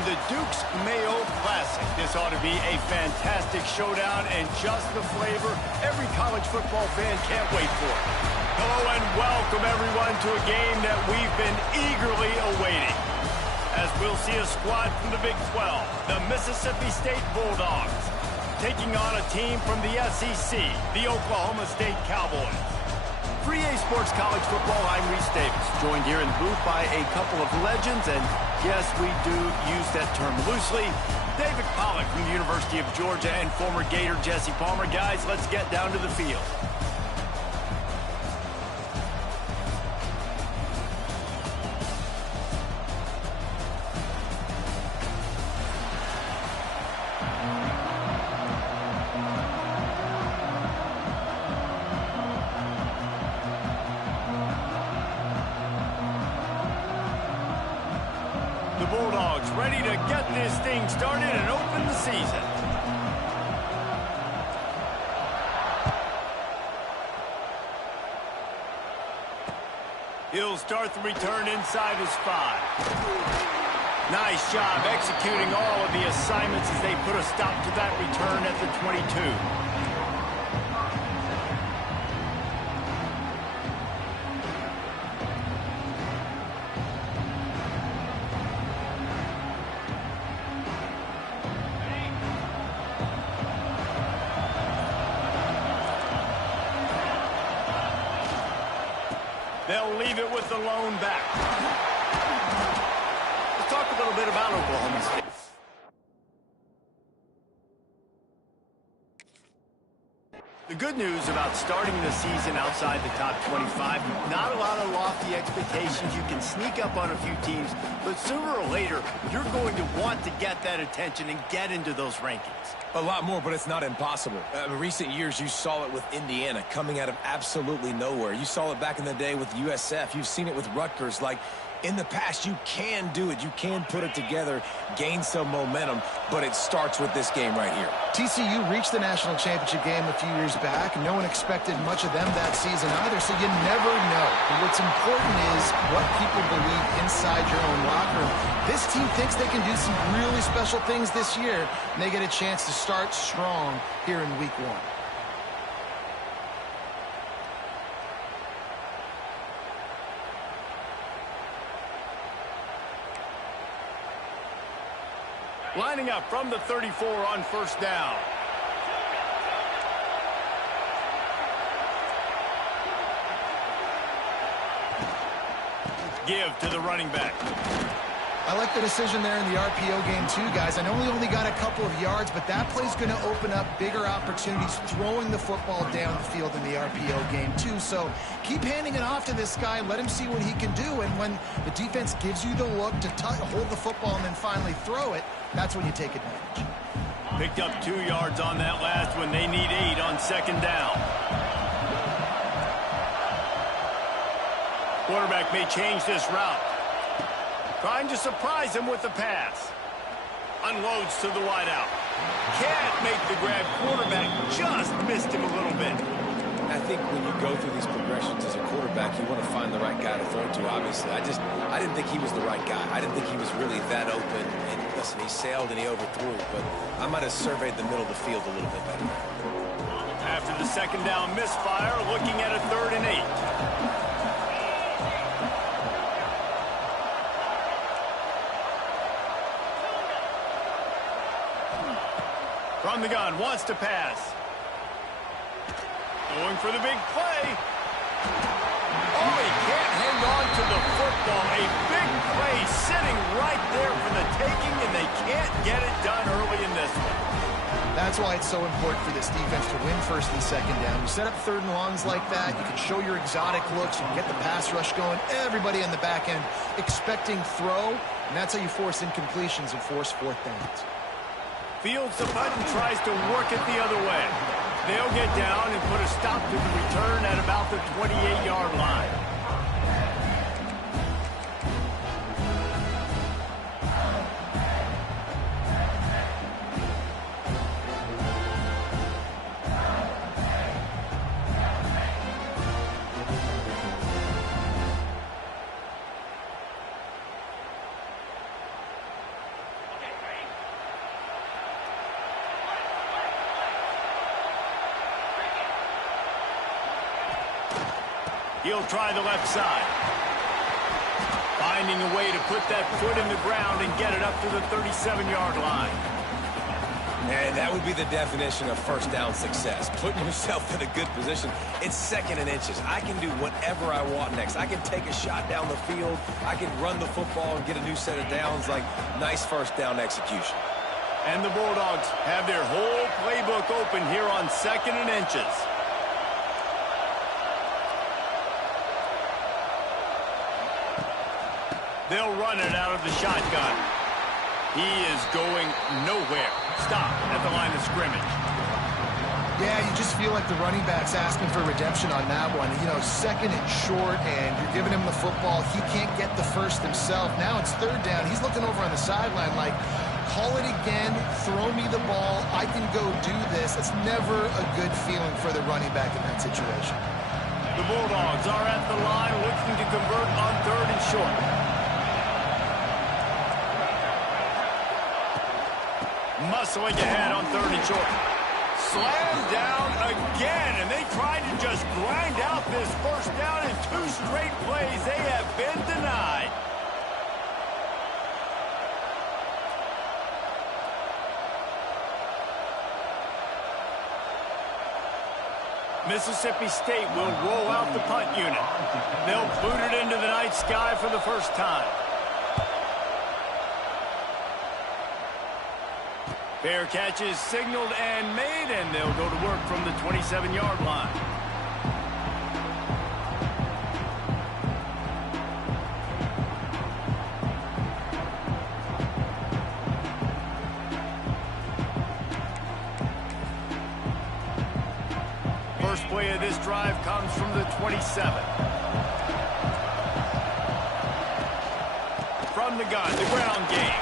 and the Duke's Mayo Classic. This ought to be a fantastic showdown and just the flavor every college football fan can't wait for. Hello and welcome everyone to a game that we've been eagerly awaiting. As we'll see a squad from the Big 12, the Mississippi State Bulldogs, taking on a team from the SEC, the Oklahoma State Cowboys. For EA Sports College Football, I'm Reese Davis, joined here in the booth by a couple of legends, and yes, we do use that term loosely. David Pollack from the University of Georgia and former Gator Jesse Palmer. Guys, let's get down to the field. The Bulldogs ready to get this thing started and open the season. He'll start the return inside his 5. Nice job executing all of the assignments as they put a stop to that return at the 22. They'll leave it with the lone back. Let's talk a little bit about Oklahoma State. The good news about starting the season outside the top 25, not a lot of lofty expectations. You can sneak up on a few teams, but sooner or later, you're going to want to get that attention and get into those rankings. A lot more, but it's not impossible. In recent years, you saw it with Indiana coming out of absolutely nowhere. You saw it back in the day with USF. You've seen it with Rutgers. Like, in the past, you can do it. You can put it together, gain some momentum, but it starts with this game right here. TCU reached the national championship game a few years back. No one expected much of them that season either, so you never know. But what's important is what people believe inside your own locker room. This team thinks they can do some really special things this year, and they get a chance to start strong here in week 1. Lining up from the 34 on first down. Give to the running back. I like the decision there in the RPO game too, guys. I know he only got a couple of yards, but that play's going to open up bigger opportunities throwing the football down the field in the RPO game too. So keep handing it off to this guy. Let him see what he can do. And when the defense gives you the look to hold the football and then finally throw it, that's when you take advantage. Picked up 2 yards on that last one. They need 8 on second down. Quarterback may change this route. Trying to surprise him with the pass. Unloads to the wideout. Can't make the grab. Quarterback just missed him a little bit. I think when you go through these progressions as a quarterback, you want to find the right guy to throw to, obviously. I didn't think he was the right guy. I didn't think he was really that open. And listen, he sailed and he overthrew, but I might have surveyed the middle of the field a little bit better. After the second down misfire, looking at a 3rd and 8. From the gun, wants to pass. Going for the big play. Oh, he can't hang on to the football. A big play sitting right there for the taking, and they can't get it done early in this one. That's why it's so important for this defense to win first and second down. You set up 3rd and longs like that, you can show your exotic looks, you can get the pass rush going, everybody on the back end expecting throw, and that's how you force incompletions and force 4th downs. Fields the punt and tries to work it the other way. They'll get down and put a stop to the return at about the 28-yard line. He'll try the left side. Finding a way to put that foot in the ground and get it up to the 37-yard line. And that would be the definition of first down success. Putting yourself in a good position. It's 2nd and inches. I can do whatever I want next. I can take a shot down the field. I can run the football and get a new set of downs. Like, nice first down execution. And the Bulldogs have their whole playbook open here on 2nd and inches. They'll run it out of the shotgun. He is going nowhere. Stop at the line of scrimmage. Yeah, you just feel like the running back's asking for redemption on that one. You know, 2nd and short, and you're giving him the football. He can't get the first himself. Now it's 3rd down. He's looking over on the sideline like, call it again, throw me the ball, I can go do this. It's never a good feeling for the running back in that situation. The Bulldogs are at the line looking to convert on 3rd and short. Muscling ahead on 3rd and short. Slammed down again, and they tried to just grind out this first down in 2 straight plays. They have been denied. Mississippi State will roll out the punt unit. They'll boot it into the night sky for the first time. Fair catch is signaled and made, and they'll go to work from the 27-yard line. First play of this drive comes from the 27. From the gun, the ground game.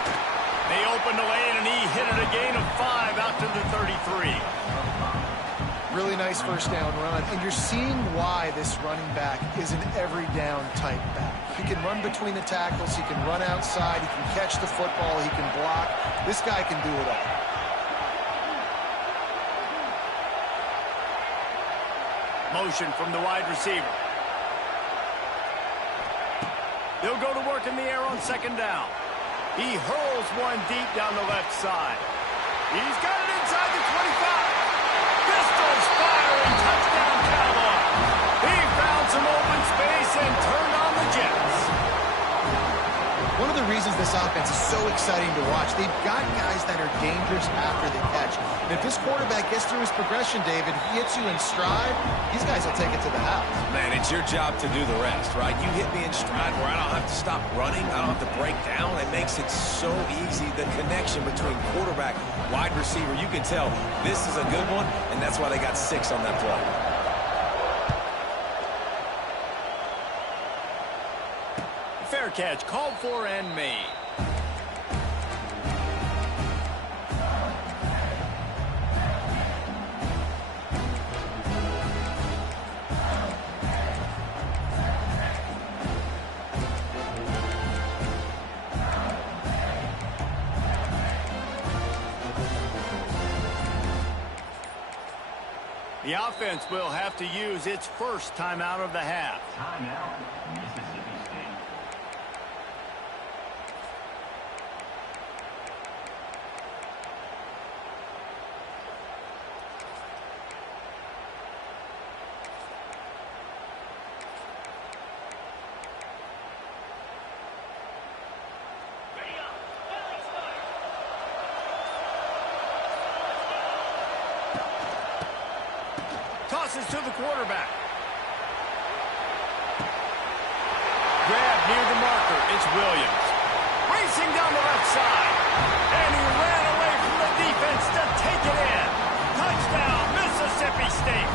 They opened the lane, and he hit it a gain of 5 out to the 33. Really nice first down run, and you're seeing why this running back is an every down type back. He can run between the tackles, he can run outside, he can catch the football, he can block. This guy can do it all. Motion from the wide receiver. They'll go to work in the air on 2nd down. He hurls one deep down the left side. He's got it inside the 25. Pistols firing, touchdown Cowboys. He found some open space and turned on the Jets. One of the reasons this offense is so exciting to watch, they've got guys that are dangerous after the catch. And if this quarterback gets through his progression, David, he hits you in stride, these guys will take it to the house. Man, it's your job to do the rest, right? You hit me in stride where I don't have to stop running. I don't have to break down. It makes it so easy. The connection between quarterback, wide receiver, you can tell this is a good one, and that's why they got 6 on that play. Fair catch called for and made. The offense will have to use its first timeout of the half. Timeout, Mississippi State. Tosses to the quarterback. Grab near the marker. It's Williams. Racing down the left side. And he ran away from the defense to take it in. Touchdown, Mississippi State.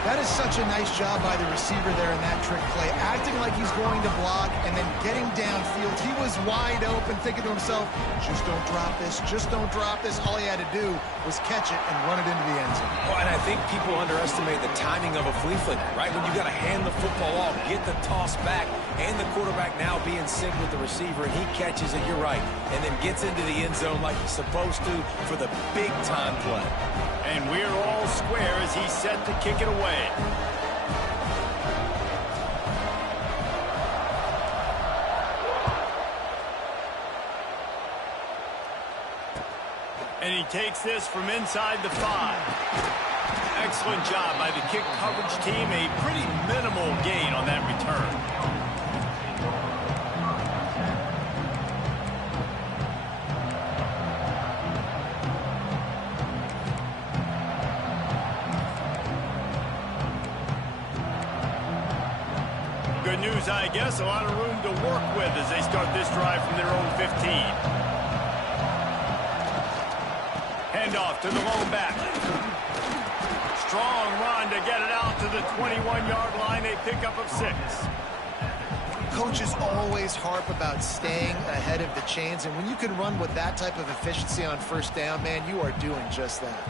That is such a nice job by the receiver there in that trick play, acting like he's going to block and then getting downfield. He was wide open, thinking to himself, just don't drop this, just don't drop this. All he had to do was catch it and run it into the end zone. Well, and I think people underestimate the timing of a flea flicker, right? When you got to hand the football off, get the toss back, and the quarterback now be in sync with the receiver, and he catches it, you're right, and then gets into the end zone like he's supposed to for the big-time play. And we're all square as he's set to kick it away. And he takes this from inside the 5. Excellent job by the kick coverage team. A pretty minimal gain on that return. Good news, I guess. A lot of room to work with as they start this drive from their own 15. Handoff to the lone back. Strong run to get it out to the 21-yard line. A pickup of 6. Coaches always harp about staying ahead of the chains, and when you can run with that type of efficiency on first down, man, you are doing just that.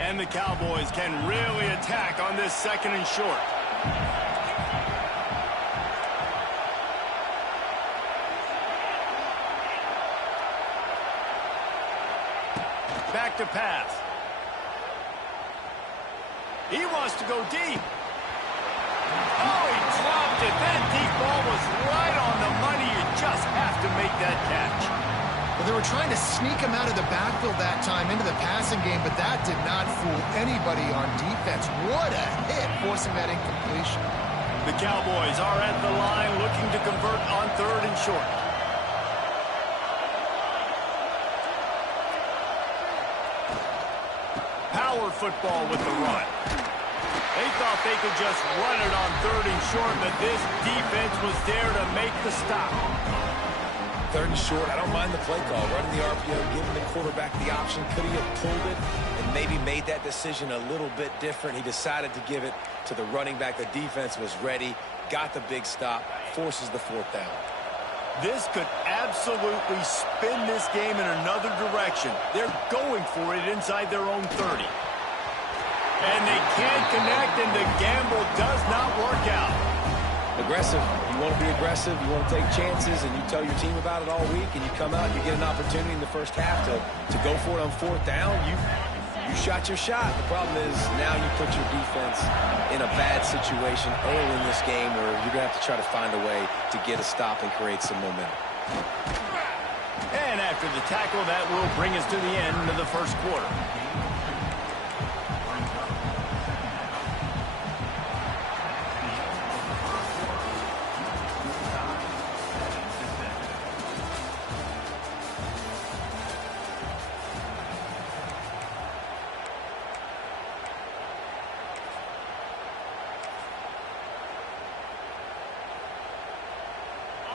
And the Cowboys can really attack on this 2nd and short. Back to pass. He wants to go deep. Oh, he dropped it. That deep ball was right on the money. You just have to make that catch. Well, they were trying to sneak him out of the backfield that time into the passing game, but that did not fool anybody on defense. What a hit, forcing that incompletion. The Cowboys are at the line looking to convert on 3rd and short. Power football with the run. They thought they could just run it on 3rd and short, but this defense was there to make the stop. 3rd and short, I don't mind the play call. Running the RPO, giving the quarterback the option. Could he have pulled it and maybe made that decision a little bit different? He decided to give it to the running back. The defense was ready, got the big stop, forces the 4th down. This could absolutely spin this game in another direction. They're going for it inside their own 30. And they can't connect, and the gamble does not work out. Aggressive. You want to be aggressive. You want to take chances, and you tell your team about it all week, and you come out and you get an opportunity in the first half to go for it on 4th down. You shot your shot. The problem is now you put your defense in a bad situation early in this game where you're going to have to try to find a way to get a stop and create some momentum. And after the tackle, that will bring us to the end of the 1st quarter.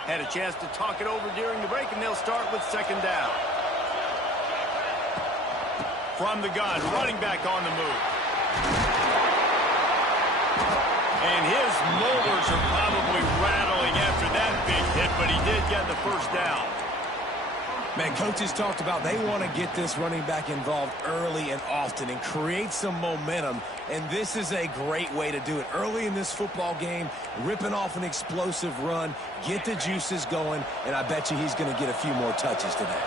Had a chance to talk it over during the break, and they'll start with 2nd down. From the gun, running back on the move. And his molars are probably rattling after that big hit, but he did get the 1st down. Man, coaches talked about they want to get this running back involved early and often and create some momentum, and this is a great way to do it. Early in this football game, ripping off an explosive run, get the juices going, and I bet you he's going to get a few more touches today.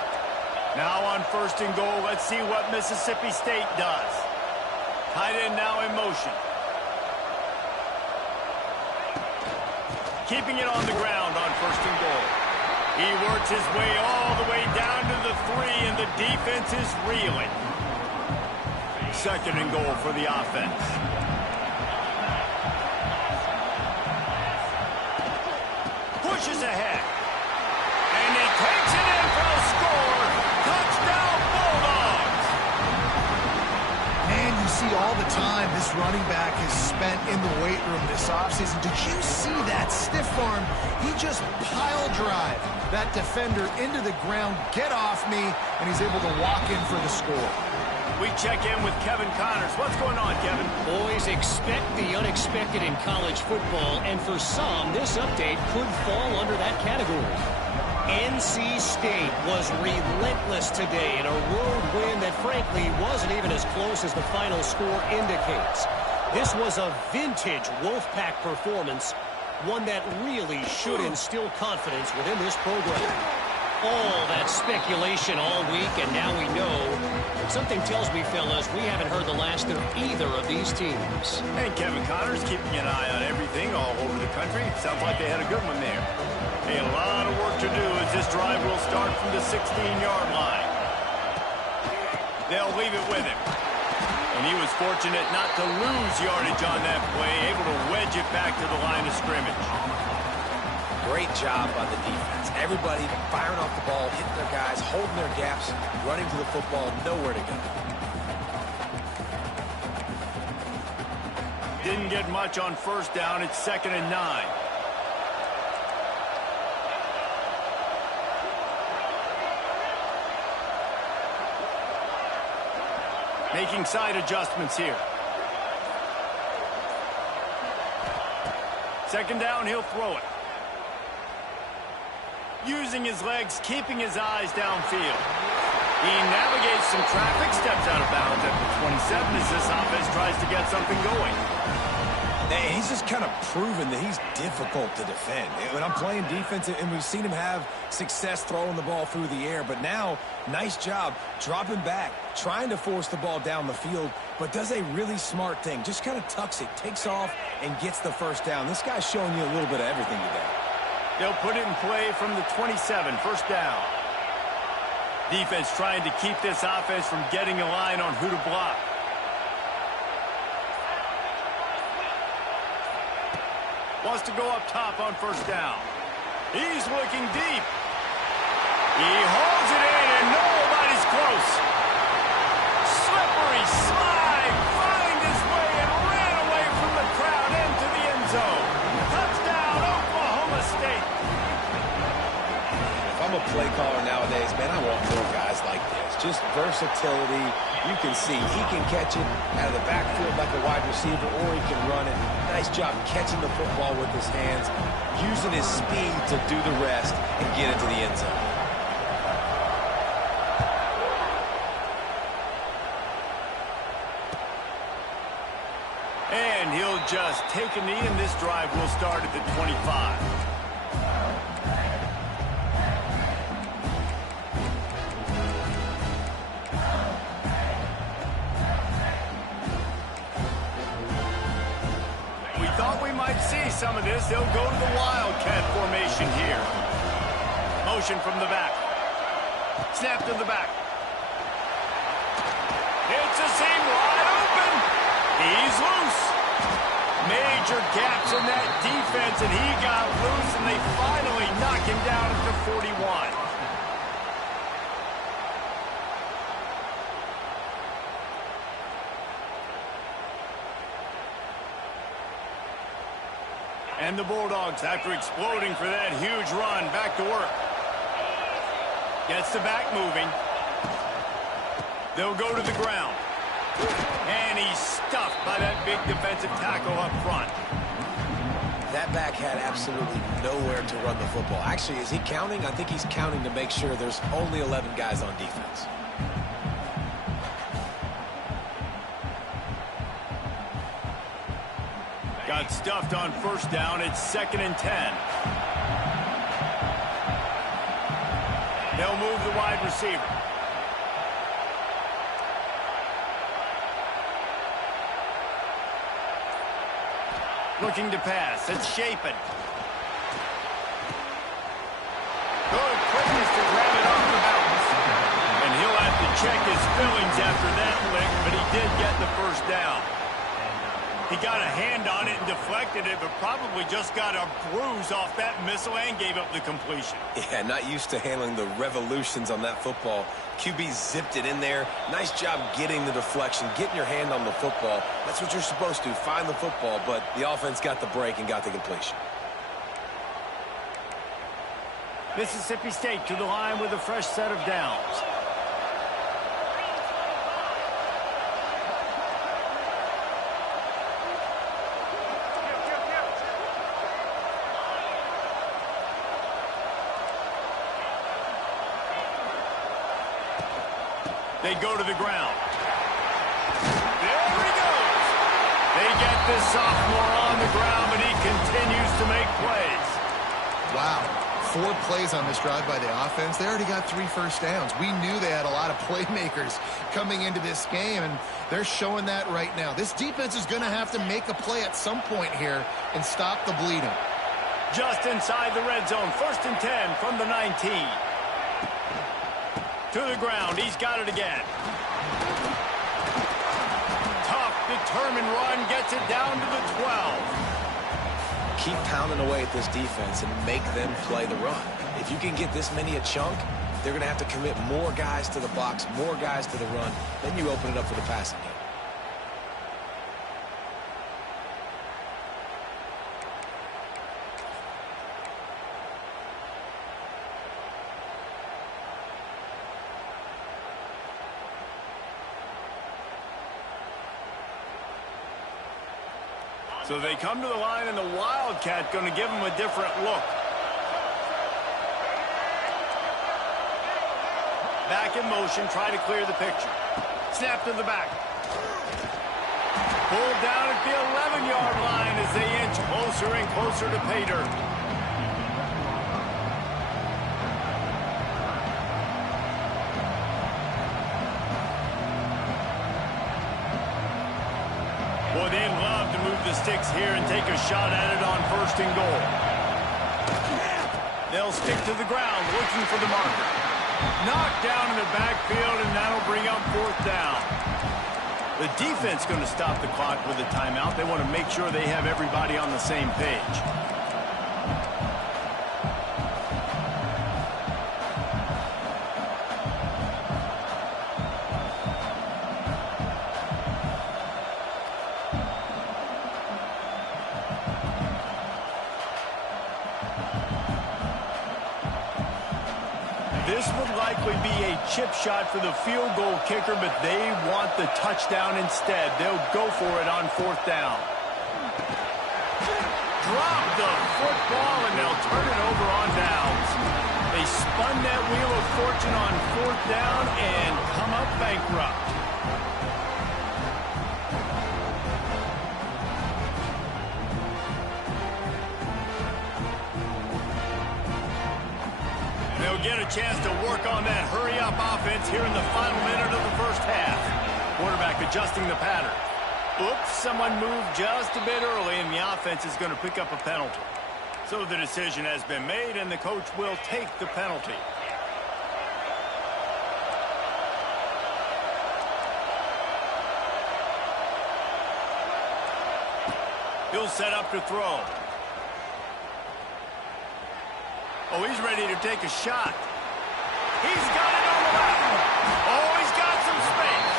Now on 1st and goal, let's see what Mississippi State does. Tight end now in motion. Keeping it on the ground on 1st and goal. He works his way all the way down to the 3, and the defense is reeling. 2nd and goal for the offense. Pushes ahead. And he takes it in for a score. Touchdown, Bulldogs! Man, you see all the time this running back is spent in the weight room this offseason. Did you see that stiff arm? He just pile drive that defender into the ground, get off me, and he's able to walk in for the score. We check in with Kevin Connors. What's going on, Kevin? Boys, expect the unexpected in college football, and for some, this update could fall under that category. NC State was relentless today in a road win that frankly wasn't even as close as the final score indicates. This was a vintage Wolfpack performance, one that really should instill confidence within this program. All that speculation all week, and now we know. Something tells me, fellas, we haven't heard the last of either of these teams. And Kevin Connors keeping an eye on everything all over the country. Sounds like they had a good one there. Hey, a lot of work to do as this drive will start from the 16-yard line. They'll leave it with him. And he was fortunate not to lose yardage on that play, able to wedge it back to the line of scrimmage. Great job by the defense. Everybody firing off the ball, hitting their guys, holding their gaps, running to the football, nowhere to go. Didn't get much on first down. It's 2nd and 9. Making side adjustments here. 2nd down, he'll throw it. Using his legs, keeping his eyes downfield. He navigates some traffic, steps out of bounds at the 27 as this offense tries to get something going. And he's just kind of proven that he's difficult to defend. When I'm playing defense, and we've seen him have success throwing the ball through the air, but now, nice job dropping back, trying to force the ball down the field, but does a really smart thing. Just kind of tucks it, takes off, and gets the first down. This guy's showing you a little bit of everything today. They'll put it in play from the 27, 1st down. Defense trying to keep this offense from getting a line on who to block. Wants to go up top on 1st down. He's looking deep. He holds it in, and nobody's close. Slippery slide, find his way, and ran away from the crowd into the end zone. Touchdown, Oklahoma State. If I'm a play caller nowadays, man, I want little guys like this. Just versatility. You can see he can catch it out of the backfield like a wide receiver, or he can run it. Nice job catching the football with his hands, using his speed to do the rest and get into the end zone. And he'll just take a knee, and this drive will start at the 25. See some of this. They'll go to the Wildcat formation here. Motion from the back. Snap to the back. It's a seam wide open. He's loose. Major gaps in that defense, and he got loose, and they finally knock him down at the 41. And the Bulldogs, after exploding for that huge run, back to work. Gets the back moving. They'll go to the ground. And he's stuffed by that big defensive tackle up front. That back had absolutely nowhere to run the football. Actually, is he counting? I think he's counting to make sure there's only 11 guys on defense. Got stuffed on 1st down. It's 2nd and 10. They'll move the wide receiver. Looking to pass. It's Shapen. Good quickness to grab it off the bounce. And he'll have to check his feelings after that lick, but he did get the 1st down. He got a hand on it and deflected it, but probably just got a bruise off that missile and gave up the completion. Yeah, not used to handling the revolutions on that football. QB zipped it in there. Nice job getting the deflection, getting your hand on the football. That's what you're supposed to, find the football, but the offense got the break and got the completion. Mississippi State to the line with a fresh set of downs. They go to the ground. There he goes. They get this sophomore on the ground, but he continues to make plays. Wow. 4 plays on this drive by the offense. They already got 3 first downs. We knew they had a lot of playmakers coming into this game, and they're showing that right now. This defense is going to have to make a play at some point here and stop the bleeding. Just inside the red zone. 1st and 10 from the 19. To the ground. He's got it again. determined run gets it down to the 12. Keep pounding away at this defense and make them play the run. If you can get this many a chunk, they're going to have to commit more guys to the box, more guys to the run. Then you open it up for the passing game. So they come to the line, and the Wildcat going to give them a different look. Back in motion, try to clear the picture. Snap to the back. Pulled down at the 11-yard line as they inch closer and closer to pay dirt. Boy, they'd love to move the sticks here and take a shot at it on 1st and goal. They'll stick to the ground looking for the marker. Knocked down in the backfield, and that'll bring up 4th down. The defense going to stop the clock with a timeout. They want to make sure they have everybody on the same page. This would likely be a chip shot for the field goal kicker, but they want the touchdown instead. They'll go for it on 4th down. Drop the football, and they'll turn it over on downs. They spun that wheel of fortune on 4th down and come up bankrupt. They'll get a chance to work on that hurry-up offense here in the final minute of the 1st half. Quarterback adjusting the pattern. Oops, someone moved just a bit early, and the offense is going to pick up a penalty. So the decision has been made, and the coach will take the penalty. He'll set up to throw. Oh, he's ready to take a shot. He's got it on the left. Oh, he's got some space.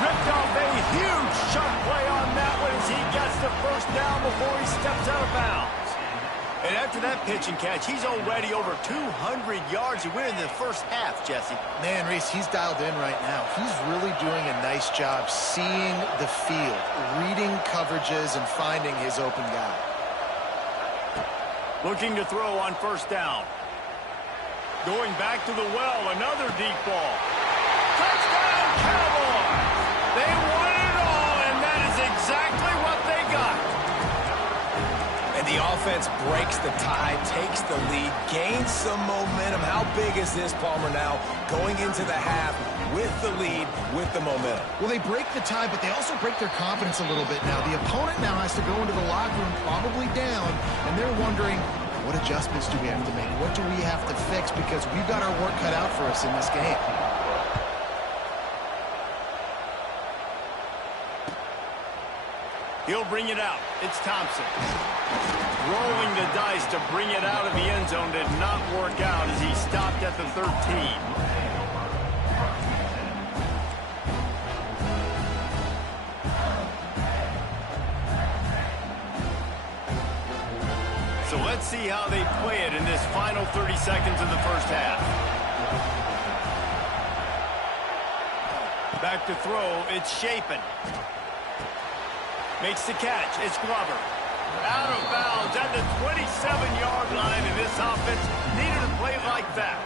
Ripped off a huge shot play on that one as he gets the 1st down before he steps out of bounds. And after that pitch and catch, he's already over 200 yards. We're in the 1st half, Jesse. Man, Reese, he's dialed in right now. He's really doing a nice job seeing the field, reading coverages, and finding his open guy. Looking to throw on 1st down. Going back to the well, another deep ball. Touchdown, Cowboys! They won it all, and that is exactly what they got. And the offense breaks the tie, takes the lead, gains some momentum. How big is this, Palmer, now going into the half with the lead, with the momentum? Well, they break the tie, but they also break their confidence a little bit now. The opponent now has to go into the locker room probably down, and they're wondering, what adjustments do we have to make? What do we have to fix? Because we've got our work cut out for us in this game. He'll bring it out. It's Thompson. Rolling the dice to bring it out of the end zone did not work out as he stopped at the 13. So let's see how they play it in this final 30 seconds of the 1st half. Back to throw. It's Shapen. Makes the catch. It's Glover. Out of bounds at the 27-yard line, and this offense needed a play like that.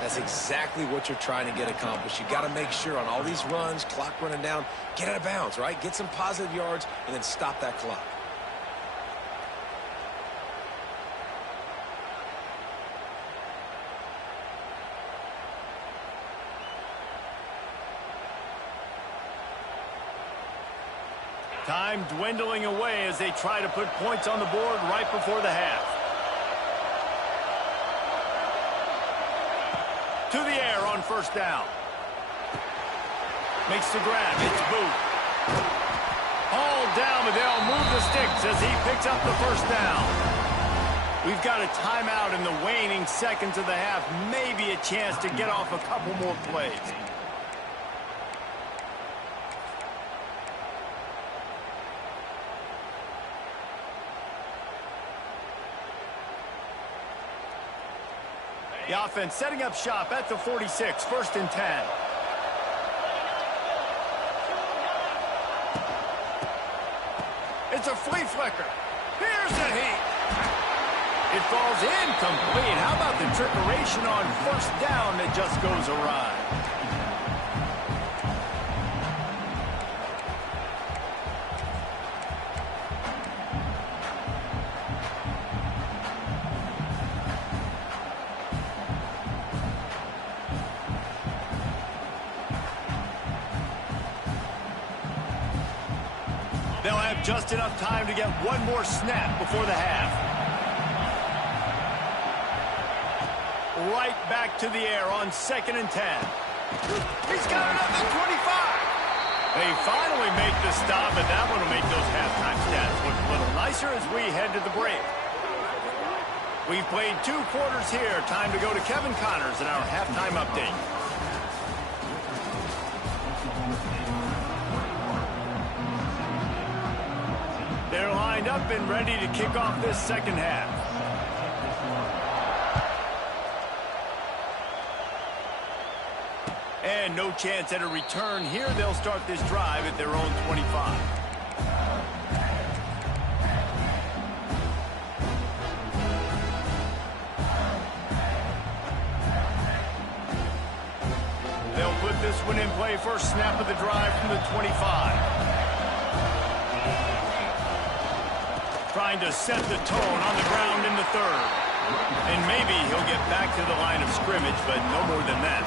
That's exactly what you're trying to get accomplished. You got to make sure on all these runs, clock running down, get out of bounds, right? Get some positive yards, and then stop that clock. Time dwindling away as they try to put points on the board right before the half. To the air on 1st down. Makes the grab. It's Booth. Hauled down, but they'll move the sticks as he picks up the first down. We've got a timeout in the waning seconds of the half. Maybe a chance to get off a couple more plays. The offense setting up shop at the 46, 1st and 10. It's a flea flicker. Here's the heat. It falls incomplete. How about the trickeration on 1st down that just goes awry? They'll have just enough time to get one more snap before the half. Right back to the air on 2nd and 10. He's got it at the 25. They finally make the stop, and that one will make those halftime stats look a little nicer as we head to the break. We've played 2 quarters here. Time to go to Kevin Connors in our halftime update. They're lined up and ready to kick off this second half. And no chance at a return here. They'll start this drive at their own 25. They'll put this one in play. First snap of the drive from the 25. Trying to set the tone on the ground in the 3rd. And maybe he'll get back to the line of scrimmage, but no more than that.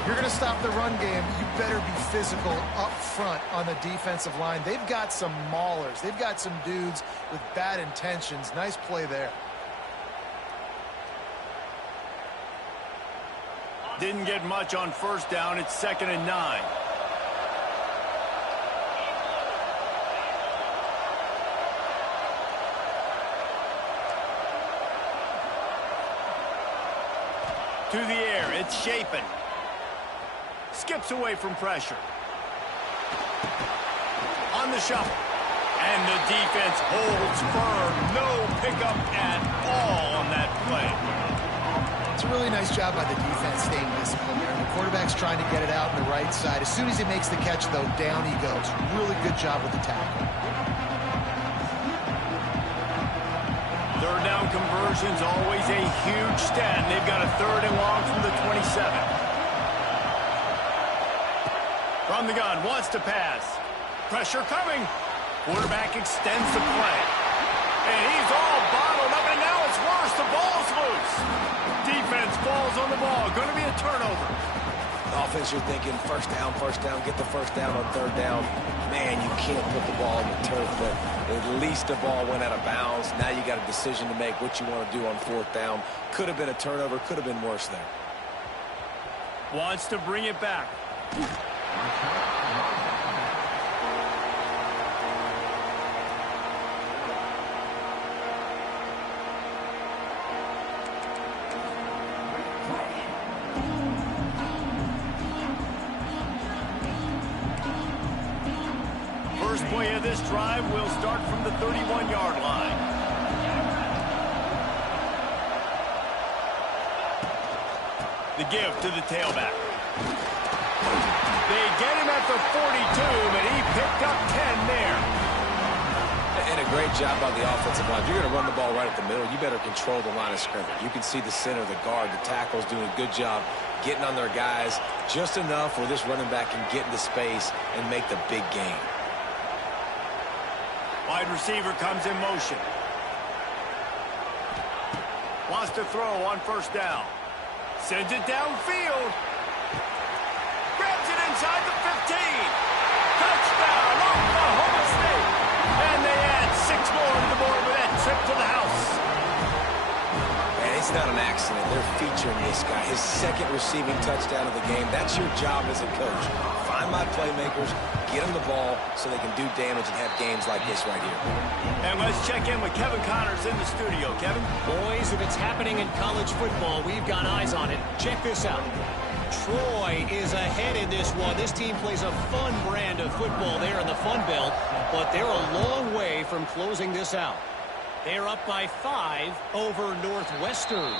If you're going to stop the run game, you better be physical up front on the defensive line. They've got some maulers. They've got some dudes with bad intentions. Nice play there. Didn't get much on 1st down. It's 2nd and 9. To the air, it's Shapen. Skips away from pressure. On the shuffle. And the defense holds firm. No pickup at all on that play. It's a really nice job by the defense staying disciplined there. The quarterback's trying to get it out on the right side. As soon as he makes the catch, though, down he goes. Really good job with the tackle. 3rd down conversion's always a huge stat. They've got a 3rd and long from the 27. From the gun, wants to pass. Pressure coming. Quarterback extends the play. And he's all bottled up, and now it's worse. The ball's loose. Defense falls on the ball. Going to be a turnover. Offense, you're thinking first down, get the first down on 3rd down. Man, you can't put the ball on the turf, but at least the ball went out of bounds. Now you got a decision to make what you want to do on 4th down. Could have been a turnover, could have been worse there. Wants to bring it back. First play of this drive will start from the 31-yard line. The give to the tailback. They get him at the 42, but he picked up 10 there. And a great job by the offensive line. If you're going to run the ball right at the middle, you better control the line of scrimmage. You can see the center, the guard, the tackles doing a good job getting on their guys just enough where this running back can get into space and make the big game. Wide receiver comes in motion. Wants to throw on 1st down. Sends it downfield. Grabs it inside the 15. Touchdown, Oklahoma State. And they add 6 more to the board with that trip to the house. And it's not an accident. They're featuring this guy. His 2nd receiving touchdown of the game. That's your job as a coach. Find my playmakers, get them the ball so they can do damage and have games like this right here. And let's check in with Kevin Connors in the studio. Kevin? Boys, if it's happening in college football, we've got eyes on it. Check this out. Troy is ahead in this one. This team plays a fun brand of football there in the Fun Belt, but they're a long way from closing this out. They're up by 5 over Northwestern.